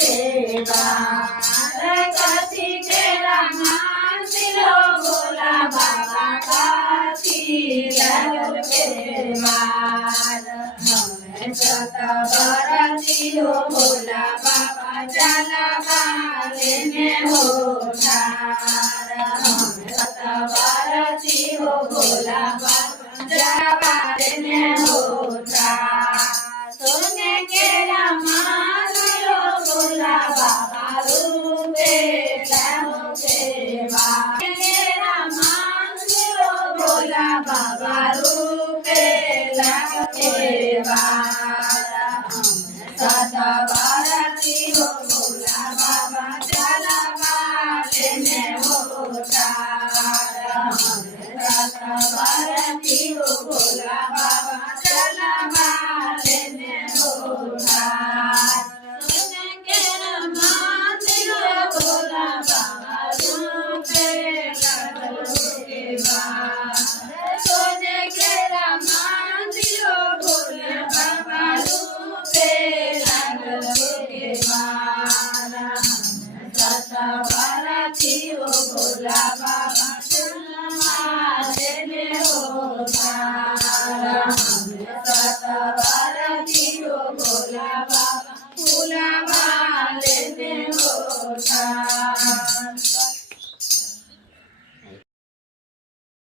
के बार कथी के मानसी लो भोला बाबा कथी के बार हमें सतबरती हो भोला बाबा जलवा लेने हो ठार हमें सतबरती हो भोला बाबा जलवा लेने हो ठार सोने के रमान लो भोला बाबा रूपे लहो के बार के रमान लो भोला बाबा रूपे लहो के बार सतबरती हो भोला बाबा जलवा लेने हो ठार सतबरती हो भोला बाबा जलवा लेने हो ठार सोने के रमान लो भोला बाबा रूपे लहो के बार सोने के रमान लो भोला बाबा रूपे लहो के बार सतबरती हो भोला बाबा जलवा लेने हो ठार सतबरती हो भोला बाबा फूला